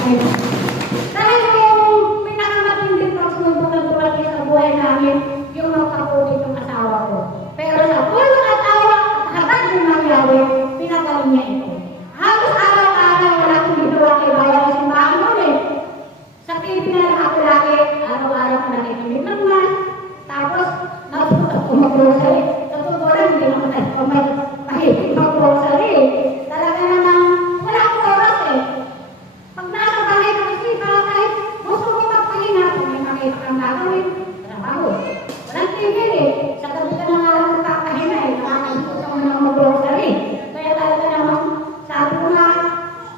kayo. Dahil yung pinakamatinding pagsunod-sunod sa buhay namin, yung magkapulit ng asawa ko. Pero sa tulong at awa at habang yung nangyari, pinagaling niya ito. Halos araw-araw wala akong ginawa kay bayan ng simbahan nun eh. Sa TV na lang ako lagi, araw-araw ko nakikinig ng mas. Tapos, natutunan ko mag-grocery. Natutunan, hindi naman tayo mahigit mag-grocery. Talaga namang wala akong oras eh. Pag nasa bahay ko kasi, kahit gusto ko magpahinga, kung may makita kang gagawin, trabaho. Walang TV eh. Sa gabi ka na nga lang magpapahinga eh. Nakakalimutan mo na mag-grocery. Kaya talaga namang, sabi ko na,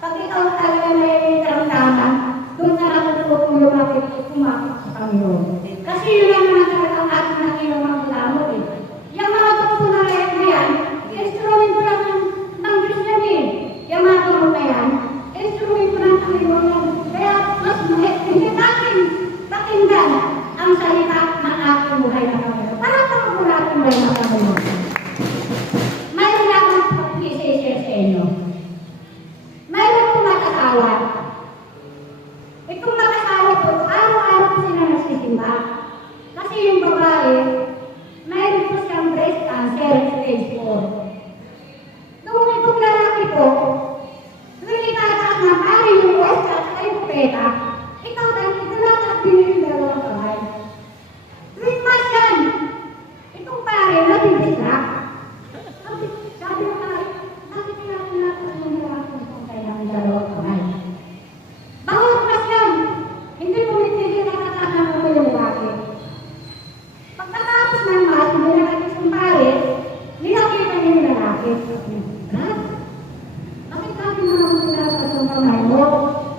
pag ikaw talaga may karamdaman, doon na lang natutulong lumapit at kumapit sa Panginoon. Kasi yun lang naman talaga ang ating nakilang mga lamot eh. Yung mga tukso na yan, instrument ko lang ng Diyos yan eh. Yung mga tulong na yan, instrument ko lang ng Panginoon yan. Kaya mas hindi natin pakinggan ang salita ng ating buhay na Panginoon. Parang pang ating buhay na Panginoon. Mayroon lang akong pag-isisir sa inyo. Mayroon akong mag-asawa. Itong mag-asawa ko, araw-araw ko sila nagsisimba. Kasi yung babae, mayroon po siyang breast cancer, stage 4. Noong itong lalaki ko, tuwing itataas na pari yung breast cancer ay pupeta, ikaw dahil ito lang at binili dalawang kamay. Tuwing mas yan, itong pari, nabibisrak. Sabi ko pari, bakit natin natin yung lalaki kung kailangan dalawang kamay? Bawat mas yan, hindi pumitigil na kasama ko yung lalaki. Pagkatapos ng mas, hindi nakakis ng pare, nilakita niya yung lalaki. Bakit sabi mo naman pinataas ng kamay mo?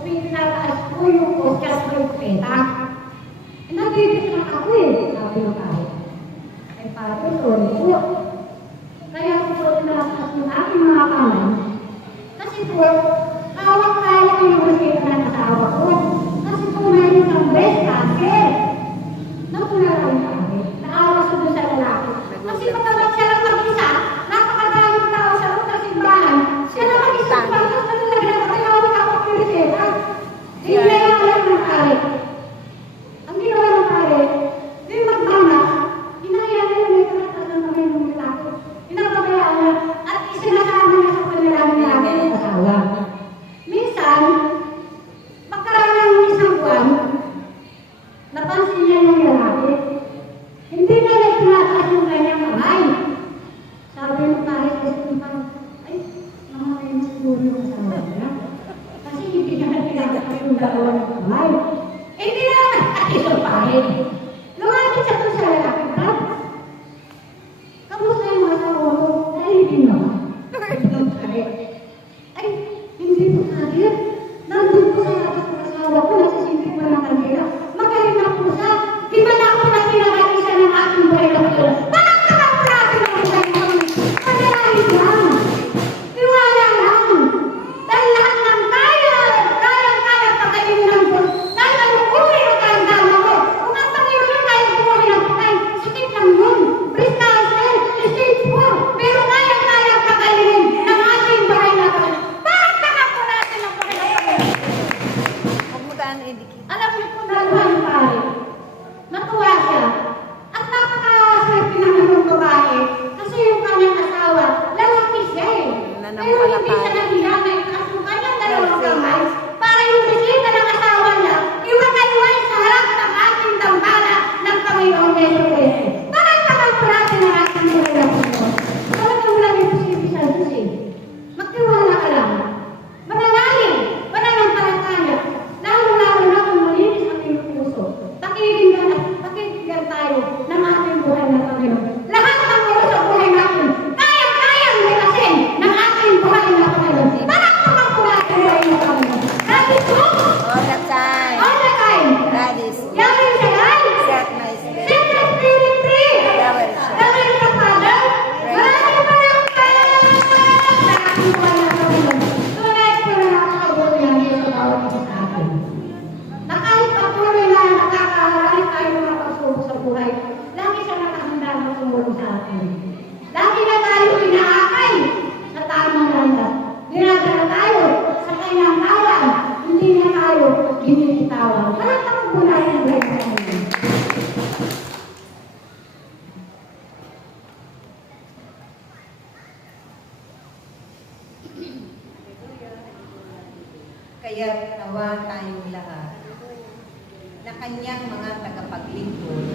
Pinataas ko yung podcast ko yung peta. Nagigit ako eh, sabi ng pare. Ay pare, sorry po. Kaya ko po pinataas ng aking mga kamay. Kasi po, hawak-hawak yung resita ng asawa ko. Kasi po mayroon ng breast cancer. Napunaraw niya kami. Naawa siya doon sa lalaki. Kasi pagkabat siya lang mag-isa, napakadaming tao sa loob ng simbahan. Siya lang mag-isa pa. Tapos nagkakayawag ako ng resita. Hindi na yung alam ng pare. Ang ginawa ng pare, yung magmana, hinahayaan niya may karatas ng mga yung lalaki. Pinapabayaan niya at isinasama niya sa panalangin namin ng asawa. Minsan, magkaroon ng isang buwan, napansin niya yung lalaki. Hindi na niya tinataas yung kanyang kamay. Sabi ng pare, ay, mamatay na siguro yung asawa niya. Kasi hindi niya tinataas yung dalawa ng kamay. Hindi na nagtaas yung pare. Lumapit siya doon sa lalaki. Kamusta yung asawa mo? Ay, hindi naman. Ang pare. Ay, hindi po kadir. Nandun po sa atas ng asawa ko, nasisinti po ng kandila. Magaling na po siya. Di ba na ako na pinag-alisa ng aking buhay na po? Palakpakan po natin ang buhay na po. Madalangin lang. Tiwala lang. Dahil lahat ng kaya pakainin ng Diyos. Dahil ang uri ng karamdaman mo. Kung ang Panginoon yung kaya buhay ng patay, sakit lang yun. Breast cancer, stage 4. Pero kaya pakainin ng ating buhay na po. Palakpakan po natin ang buhay na po. Huwag mo daan i-dikit. Alam niyo po dalawa yung pare. Natuwa siya. At napaka-swerte naman yung babae. Kasi yung kanyang asawa, lalaki siya eh. Pero hindi siya nahiya na itaas yung kanyang dalawang kamay para yung bisita ng asawa niya iwagaliway sa harap ng ating dambana ng Panginoong Yesu Cristo. Parang po natin ang ating buhay na po. Talagang lang yung posible sa Diyos eh. Magtiwala ka lang. Manalangin, pananampalataya. Lalo-lalo na kung malinis ang iyong at binibitawan. Palakpakan po natin ang buhay sa Panginoon. Kaya nawa tayong lahat na kanyang mga tagapaglingkod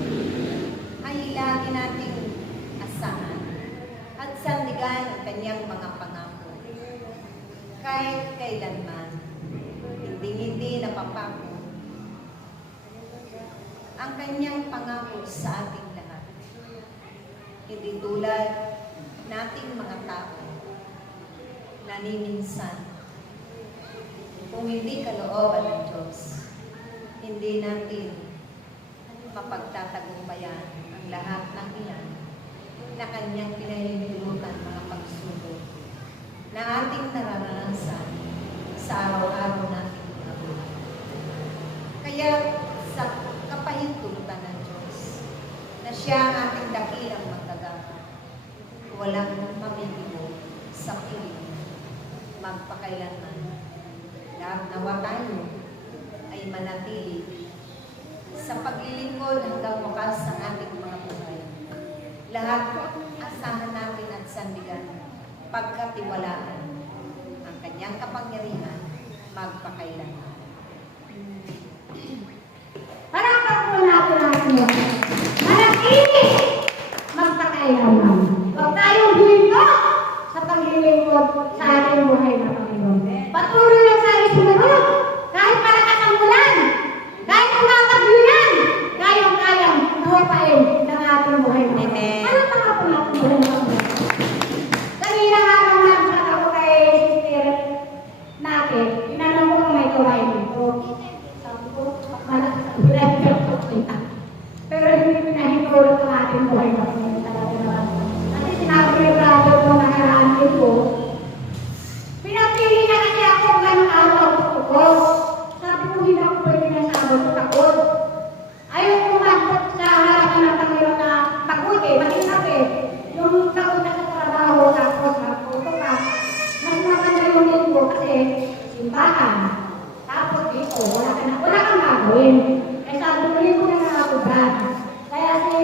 ay lagi nating asahan at sandigan ang kanyang mga pangako. Kahit kailanman, hindi napapako ang kanyang pangako sa ating lahat. Hindi tulad nating mga tao naniminsan. Kung hindi kalooban ng Diyos, hindi natin mapagtatagumpayan ang lahat ng ilan na kanyang pinahihintulutan mga pagsubok na ating nararanasan sa araw-araw nating mga buhay. Kaya sa kapahintulutan ng Diyos na siya ang ating dakilang manggagawa, walang mamibigo sa piling magpakailanman. Nawa tayo ay manatili sa paglilingkod hanggang wakas sa ating mga buhay. Lahat asahan natin at sandigan, pagkatiwalaan ang kanyang kapangyarihan magpakailanman. Palakpakan po natin ang Diyos. Manatili magpakailanman. Huwag tayong huminto sa paglilingkod sa ating buhay na Panginoon. Patuloy lang tayo sumunod. Kahit malakas ang ulan, kahit umapag-ulan, kayang-kayang nawapain ng ating buhay na Panginoon. Amen. Palakpakan po natin ang Panginoon. Kanina nga nang nagsasak ako kay sister natin, tinanong ko kung may gawain dito. Sabi ko, malakas ang ulan, pero hindi pinahintulot ang ating buhay na Panginoon talaga naman. Kasi sinabi ko yung brother ko na nakaraan dito, pinapili na kasi ako kung anong araw ang gusto ko. Sabi ko, hindi ako pwede na sa araw ko takot. Ayaw kumakot sa harapan ng Panginoon na takot eh, mahirap eh. Yung takot na sa trabaho, tapos maputo ka. Mas maganda yung linggo kasi simbahan. Tapos dito, wala kang gagawin. Kaya sabi ko, linggo na nga ako, Brad. Kaya si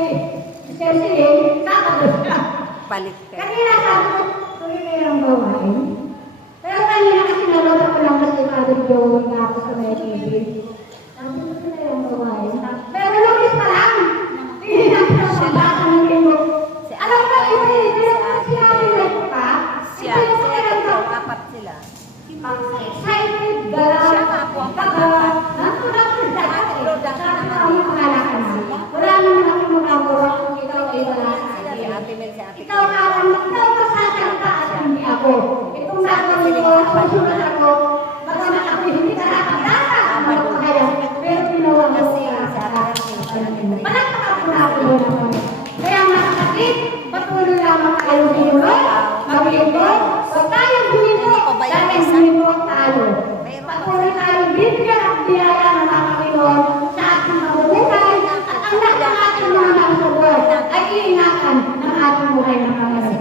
Sister Siling, Sabado siya. Palit ka. Kanina sabi ko, tuloy na yung gawain. Pero kanina kasi nanood ako lang kasi Father Joe nga ako sa may TV. Sabi ko, tuloy na yung gawain. Pero Lumis pa lang, hindi natin ang pambasa ng linggo. Alam mo ba, hindi siya yung pa. Siya, apat sila. Excited, gala. Siya nga po ang pangalawa. Wala naman ako magagawa kung ikaw ay wala sa akin. Si Ate Mel, si Ate Ikaw magsasalita at hindi ako. Itong nagawin ko, susunod ako, magamat ako hindi ka nakakata. Pero ginawa ko siya sa akin. Palakpakan ko na ako doon ako. Kaya mga kapatid, patuloy lamang tayong binulog, maglingkod, huwag tayong binulog, dahil binulog tayo. Patuloy tayong bibigyan at biyaya ng mga Panginoon sa ating mabubuhay at ang lahat ng ating mga nakasabuhay ay iingatan ng ating buhay ng Panginoon.